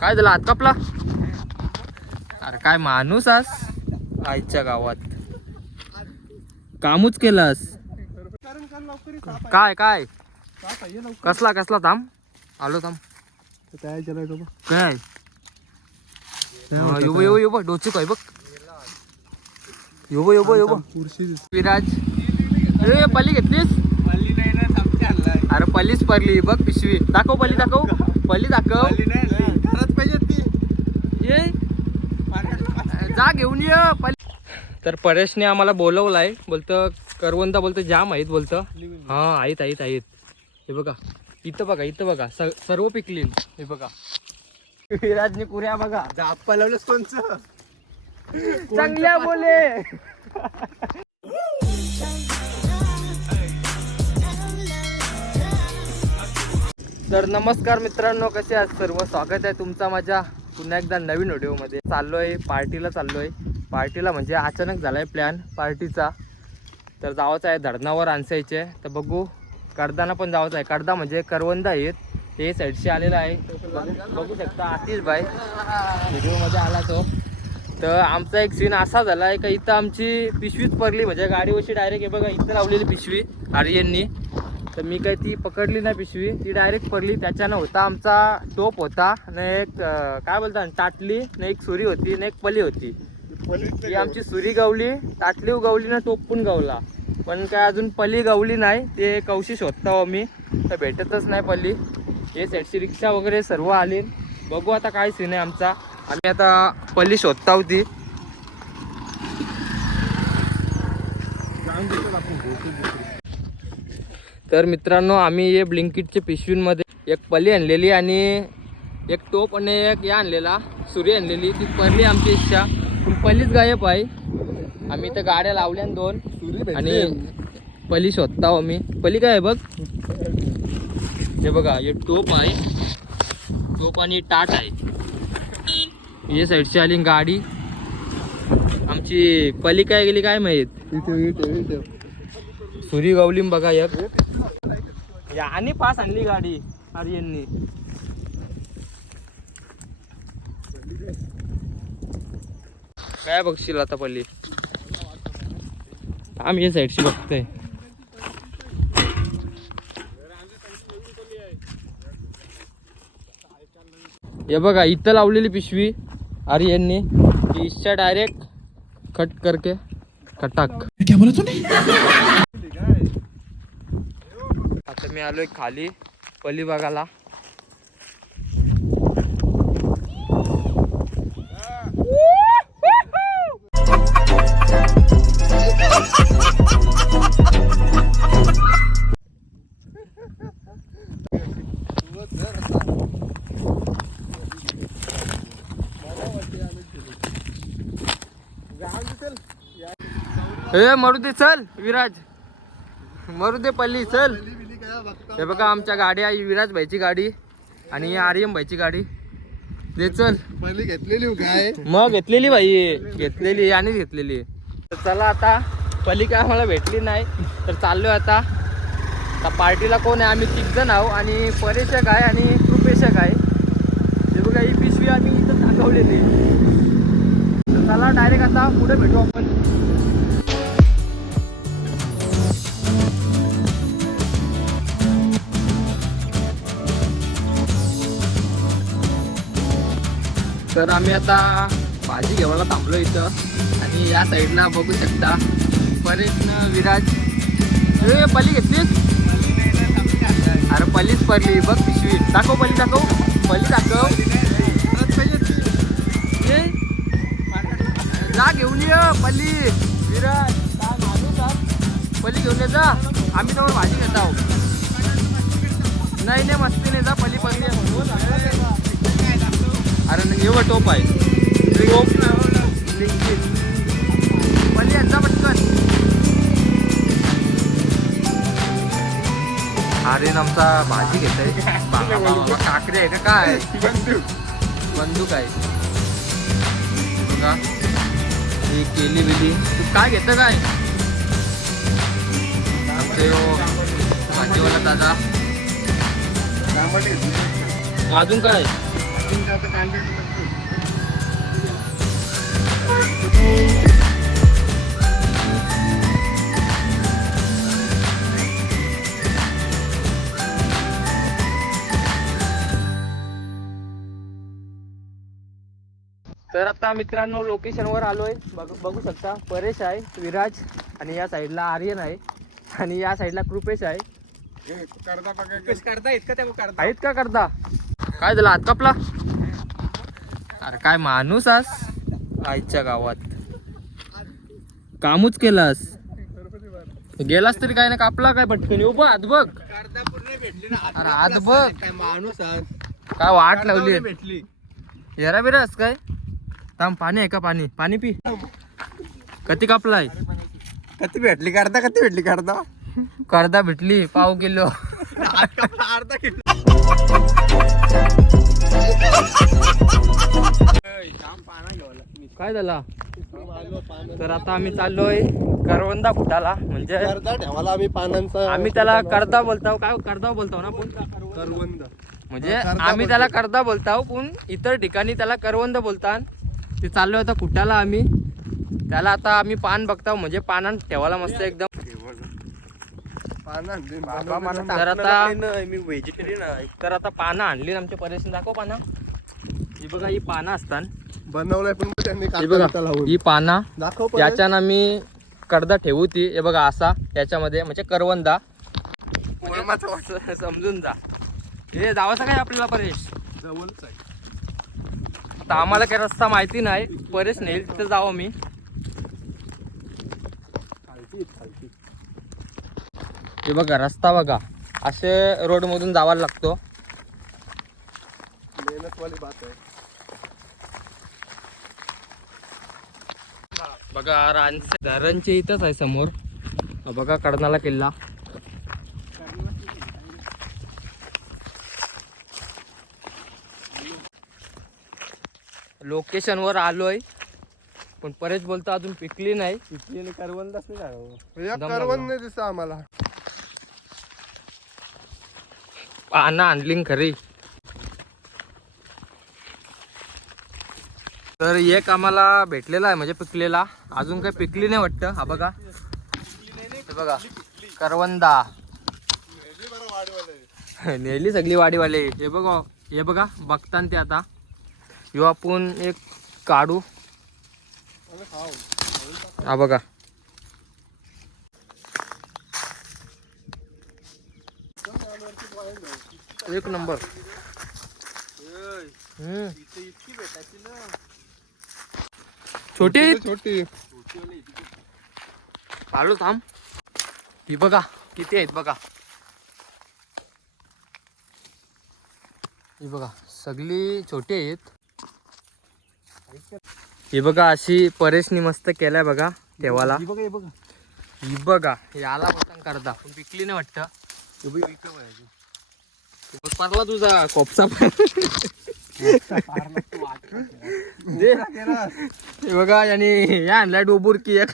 काय झालं? हात कापला? अरे काय माणूस आस? आईच्या गावात. कामच केलास. काय काय? कसला कसला थांब? आलो थांब. काय? येऊ काय हा, बघ, यो बघ, यो बघ, डोचू काय बघ. येऊ बघ, येऊ बघ, विराज. अरे पल्ली घेतलीस? अरे पल्लीच पडली. बघ पिशवी. दाखव पल्ली दाखव. पल्ली दाखव. पाहिजे ती. ये. जा घेऊन ये. तर परेशने आम्हाला बोलवलाय. बोलतं करवंदा बोलतं जाम आहेत बोलतं. हा आहेत आहेत आहेत. हे बघा. इथं बघा इथं बघा. स- सर्व पिकली. हे बघा. विराजने कुऱ्या बघा. दाप्पा लावलंस कोणचं? चांगल्या बोले. तर नमस्कार मित्रांनो कसे आहात सर्व? स्वागत आहे तुमचा माझ्या पुन्हा एकदा नवीन व्हिडिओमध्ये. चाललोय पार्टीला चाललोय. पार्टीला म्हणजे अचानक झालाय प्लॅन पार्टीचा. तर जावंच आहे धरणावर आणसायचे. तर बघू कडदाना पण जावंच आहे. कडदा म्हणजे करवंदा आहेत. ते साईडशी आलेलं आहे. बघू- शकता आतिश भाई. व्हिडिओमध्ये आला तो. तर आमचा एक सीन असा झाला आहे का इथं आमची पिशवीच पडली. म्हणजे गाडीवरशी डायरेक्ट हे बघा इथं लावलेली पिशवी आर्यननी. तर मी काही ती पकडली नाही पिशवी. ती डायरेक्ट पडली. त्याच्यानं होता आमचा टोप होता आणि एक काय बोलतात ताटली आणि एक सुरी होती आणि एक पली होती. ती आमची सुरी गावली ताटली गावली ना टोप पण गावला. पण काय अजून पली गावली नाही. ते कौशी शोधता हो मी तर भेटतच नाही पल्ली हे सेटची रिक्षा वगैरे सर्व आली. बघू आता काय सीन आहे आमचा. आम्ही आता पल्ली शोधता होती तर मित्रांनो आम्ही हे ब्लिंकिटच्या पिशवींमध्ये एक पली आणलेली आणि एक टोप आणि एक या आणलेला सुरी आणलेली. ती पडली आमची इच्छा. पण पलीच गायब आहे. आम्ही तर गाड्या लावल्या दोन. आणि पली शोधता हो मी पली काय आहे बघ? हे बघा हे टोप आहे. टोप आणि टाट आहे. हे साईडची आली गाडी. आमची पली काय गेली काय माहीत? इथे इथे इथे. सुरी गावली बघा एक. या आणि पास आणली गाडी आर्यननी. काय बघशील आता पल्ली? आम्ही या साईडशी बघतोय. हे बघा इथं लावलेली पिशवी आर्यननी. ती इच्छा डायरेक्ट कट करके कटाक आता मी आलोय खाली पली बघायला. ए मरुदे चल विराज. मरुदे पल्ली चल. हे बघा आमच्या गाडी आहे विराज भाईची गाडी आणि आर्यम भाईची गाडी. दे चल. पहिली घेतलेली हो काय मग घेतलेली भाई घेतलेली आणि घेतलेली तर चला आता पली काय आम्हाला भेटली नाही तर चाललोय आता. आता पार्टीला कोण आहे? आम्ही तिघ जण आहो आणि परेशक आहे आणि कृपेशक आहे. हे बघा ही पिशवी आम्ही इथं दाखवलेली तर चला डायरेक्ट आता पुढे भेटू आपण. तर आम्ही आता भाजी घेवायला थांबलो इथं. आणि या साईडला बघू शकता परेश विराज. हे पली घेतलीस? अरे पलीच पडली. बघ पिशवी. दाखव पली दाखव. पली दाखव. जा घेऊन ये पली. विराज जा पली घेऊन ये जा. आम्ही तर भाजी घेत आहोत. नाही नाही मस्ती नाही जा पली पडली नाही, एवढं टोप आहे. पटकन. अरे आमचा भाजी घेत आहे काकडे आहे का काय? बंदूक. आहे. ही केली बिली. तू काय घेतं काय? आमचे हो भाजीवाला दादा. अजून काय? तर आता मित्रांनो लोकेशनवर आलोय. बघ बघू शकता परेश आहे विराज आणि या साईडला आर्यन आहे आणि या साईडला कृपेश आहे. करता इतकं त्या करता. आहेत का करता? काय झालं? हात कापला? अरे काय माणूस आस? आईच्या गावात. कामच केलास. गेलास तरी काय ना कापला काय पटकन? उभा हात बघ. अरे हात बघ. काय माणूस आज काय वाट लावली? भेटली येरा बिरास काय? थांब पाणी आहे का पाणी? पाणी पी. कधी कापलाय? कधी भेटली? करता कधी भेटली? करता करदा भेटली पाव किलो. अर्धा किलो. काय झाला? तर आता आम्ही चाललोय करवंदा फुटाला. म्हणजे ठेवाला आम्ही पानांचा. आम्ही त्याला करदा बोलताव काय करदा बोलताव ना पण करवंद. म्हणजे आम्ही त्याला करदा बोलताव पण इतर ठिकाणी त्याला करवंद बोलतात ते चाललोय आता कुटाला आम्ही. त्याला आता आम्ही पान बघताव म्हणजे पानात ठेवायला मस्त एकदम तर आता मी व्हेजिटेरियन आहे. तर आता पानं आणली आमच्या परेशन दाखव पानं. ही बघा ही पानं असतात. बनवलंय पण त्यांनी बघा ही पानं दाखव. याच्यानं मी करदा ठेवू ती हे बघा असा याच्यामध्ये म्हणजे करवंदा. समजून जा. हे जावाचं काय आपल्याला परेश जवळच आहे. आता आम्हाला काही रस्ता माहिती नाही परेश नेईल तिथं जावं मी. हे बघा रस्ता बघा. असे रोड मधून जावा लागतो. मेहनत वाली बात आहे बघा रानचे धरणचे इथंच आहे समोर. बघा कडनाला किल्ला. लोकेशन वर आलोय. पण परेश बोलतो अजून पिकली नाही. करवंदच नाही. झालं दम लागला. करवंद नाही दिसत आम्हाला. पानं आणली खरी. तर एक आम्हाला भेटलेला आहे म्हणजे पिकलेला. अजून काही पिकली नाही वाटतं. हा बघा. हे बघा. करवंदा. नेली सगळी वाडीवाले. हे बघा. हे बघा. बघता ते आता. ह्यो आपण एक काढू. हा बघा. एक नंबर. हम्म. छोटी? छोटी आलो थांब. ही बघा किती आहेत बघा. ही बघा सगळी छोटी आहेत. ही बघा अशी परेशनी मस्त केलाय बघा देवाला. ही बघा हे बघा. ही बघा याला पतंग करता. पण पिकली नाही वाटतं. पडला तुझा? हे बघा यांनी या आणलाय डोबूर की एक.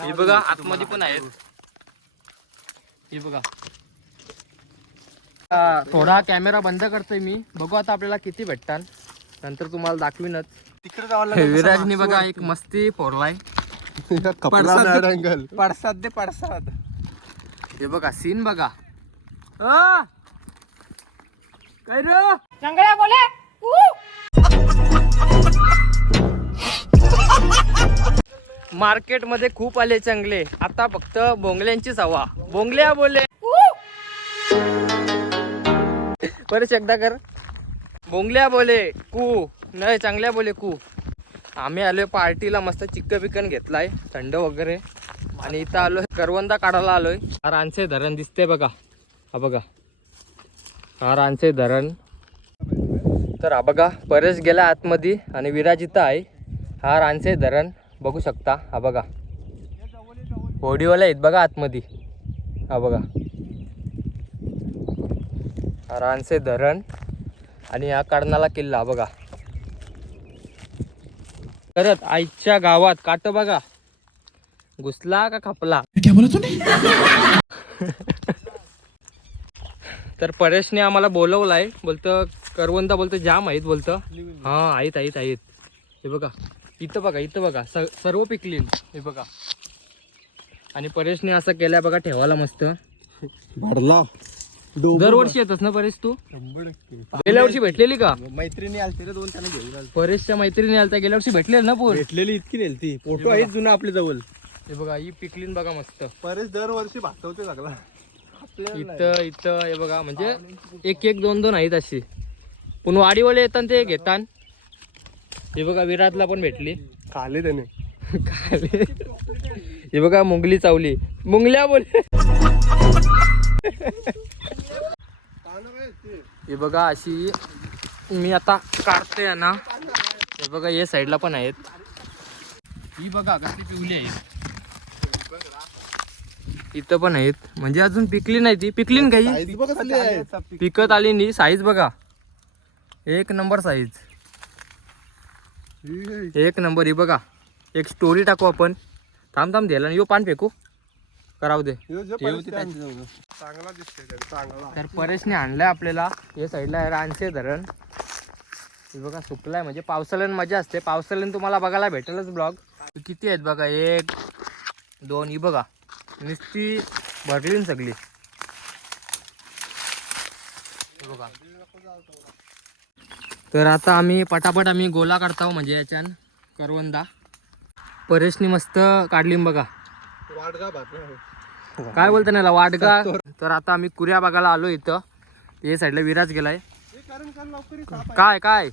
हे बघा आतमध्ये पण आहेत. हे बघा. आ, थोडा कॅमेरा बंद करतोय मी. बघू आता आपल्याला किती भेटतात. नंतर तुम्हाला दाखवीनच. तिकडे जावं लागेल विराजने बघा एक मस्ती फोडलाय. कपडा नाही रंगल. पडसाद दे पडसाद. हे बघा सीन बघा! काय रे जंगला बोले मार्केटमध्ये खूप आले चांगले. आता फक्त बोंगल्यांचीच हवा. बोंगल्या बोले. परत एकदा कर. बोंगल्या बोले कू. नाही चांगल्या बोले कू. आम्ही आलोय पार्टीला मस्त चिक्क पिकन घेतलाय थंड वगैरे. आणि इथं आलोय करवंदा काढायला आलोय. हा रानचे धरण दिसते बघा. हा बघा. हा रानचे धरण. तर हा बघा परेश गेला आतमध्ये आणि विराज इथं आहे. हा रानचे धरण बघू शकता. हा बघा. होडीवाले आहेत बघा आतमध्ये. हा बघा. हा रानचे धरण. आणि हा कर्नाला किल्ला बघा. करत आईच्या गावात काट बघा. घुसला का खपला? तर परेशने आम्हाला बोलवलाय. बोलतं करवंदा बोलतं जाम आहेत बोलतं. हा आहेत आहेत आहेत. हे बघा. इथं बघा इथं बघा. स- सर्व पिकली हे बघा. आणि परेशने असं केलंय बघा ठेवायला मस्त. भरला. दरवर्षी येतस ना परेश तू? गेल्या वर्षी भेटलेली का? मैत्रिणी आलते रे दोन त्यांना घेऊन आलते. परेशच्या मैत्रिणी आलत्या गेल्या वर्षी भेटलेली ना पोर? भेटलेली इतकी नेलती. फोटो आहेत जुना आपल्या जवळ. हे बघा ही पिकलीन बघा मस्त. परेश दरवर्षी भागवते सगळा. इथं इथं हे बघा म्हणजे एक एक दोन दोन आहेत अशी. पण वाडीवाले येतात ते घेतात. हे बघा विराटला पण भेटली. खाले त्याने. खाली. हे बघा मुंगली चावली. मुंगल्या बोल. हे बघा अशी मी आता काढते ना. हे बघा या साईडला पण आहेत. ही बघा कसली पिवली आहेत इथं पण आहेत. म्हणजे अजून पिकली नाही ती. पिकली ना काही? आहे. पिकत आली. नी साईज बघा. एक नंबर साईज एक नंबर ही बघा. एक स्टोरी टाकू आपण. थांब थांब द्यायला यो पान फेकू. करावं दे. ह्यो जो ठेव परेश ती त्यांच्या जवळ. चांगला दिसतोय त्याला, चांगला. तर परेशने आणलाय आपल्याला. हे साईडला आहे रानशे धरण. हे बघा सुकलाय. म्हणजे पावसाळ्यात मजा असते. पावसाळ्यात तुम्हाला बघायला भेटेलच ब्लॉग. किती आहेत बघा? एक दोन. ही बघा. नुसती भरली ना सगळी. हे बघा. तर आता आम्ही पटापट आम्ही गोला काढतो म्हणजे याच्यान करवंदा. परेशनी मस्त काढली बघा. वाडगा भात काय बोलता त्याला वाडगा. तर आता आम्ही कुऱ्या बघायला आलो इथं. ते साईडला विराज गेलाय. हे आहे. काय काय?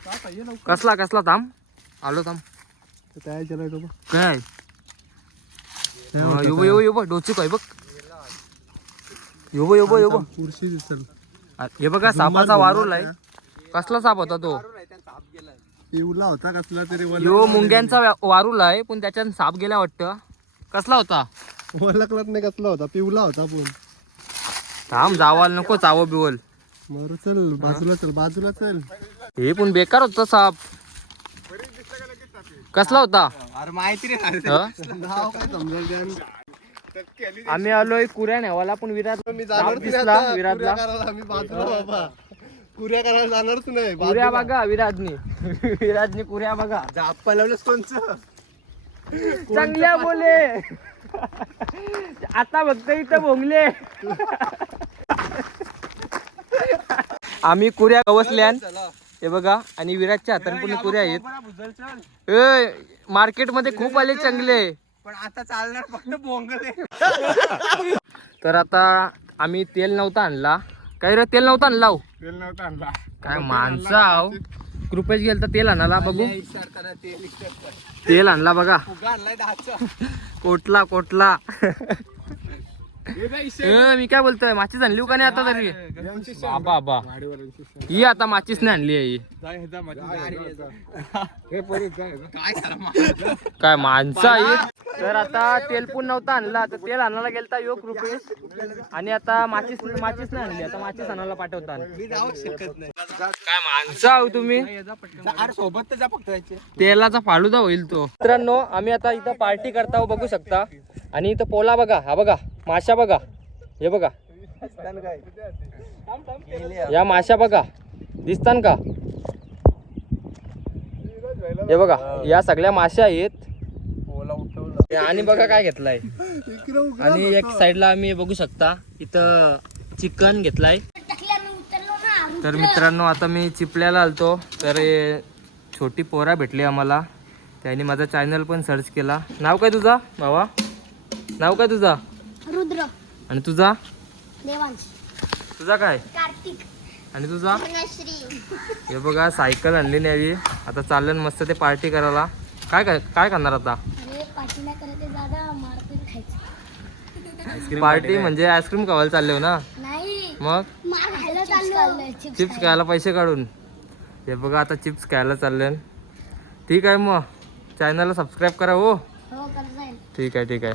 आहे. कसला कसला थांब. आलो थांब. काय? युब युब युब डोची काय बघ. युब युब युब बुरशी दिसल. हे बघा सापाचा वारूल आहे. कसला साप होता तो? पिवला होता कसला तरी यो मुंग्यांचा वारूल आहे पण त्याच्यात साप गेला वाटतं. कसला होता? ओळखलाच नाही कसला होता पिवला होता पण. थांब जावाल नको चाव बिवल. मारू चल बाजूला चल बाजूला चल. हे पण बेकार होता साप. कसला होता? अरे माहिती हं? नाव काय समजेल द्यान. आम्ही आलोय कुऱ्या नेवाला पण विराट मी साप नाही दिसला आता. विराटला. कुऱ्या करायला आम्ही बाजूला बाबा. कुऱ्या करायला जाणारच नाही कुऱ्या बघा विराजनी विराजनी कुऱ्या बघा. जाप्पा लावलंस कोणचं? चांगल्या बोले. आता फक्त इथं भोंगले आम्ही कुऱ्या गवसल्यान हे बघा आणि विराटच्या हाताने पण कुऱ्या आहेत. ए मार्केटमध्ये खूप आले चांगले. पण आता चालणार फक्त बोंगले. तर आता आम्ही तेल नव्हता आणला. काय रे तेल नव्हता आणला हो? तेल नव्हता आणला. काय माणसा आहो. कृपेश गेल तर तेल आणाला बघू. तेल आणला बघा. कोटला कोटला. मी काय बोलतोय? माचीस आणली का नाही आता तरी? बाबा. बा ही आता माचीस नाही आणली आहे काय माणसं आहे? तर आता तेल पण नव्हता आणला. तर तेल आणायला गेलता योग रुपेश आणि आता माचीस माचीस नाही आणली. आता माचीस आणायला पाठवता काय माणसं आहो तुम्ही? सोबत तेलाचा फालुदा होईल तो. मित्रांनो आम्ही आता इथं पार्टी करता बघू शकता. आणि इथं पोला बघा हा बघा माशा बघा हे बघा. या माशा बघा दिसतान का? हे बघा या सगळ्या माश्या आहेत. आणि बघा काय घेतलाय. आणि एक साईडला आम्ही बघू शकता इथं चिकन घेतलाय. तर मित्रांनो आता मी चिपल्याला आलतो तर छोटी पोरा भेटली आम्हाला. त्याने माझा चॅनल पण सर्च केला. नाव काय तुझा भावा? नाव काय तुझा? रुद्र. आणि तुझा? देवांश. तुझा काय? कार्तिक. आणि तुझा? हे बघा सायकल आणली न्यावी. आता चाललं मस्त ते पार्टी करायला. काय काय काय करणार आता? अरे पाठी नाही करत आहे दादा मारपीट खायचं. पार्टी म्हणजे आईस्क्रीम खावायला चालले हो ना? नाही. मग? मार खायला चाललो. चिप्स खायला. पैसे काढून. हे बघा आता चिप्स खायला चालले ठीक आहे मग. चॅनलला सबस्क्राईब करा हो. हो करता येईल. ठीक आहे ठीक आहे.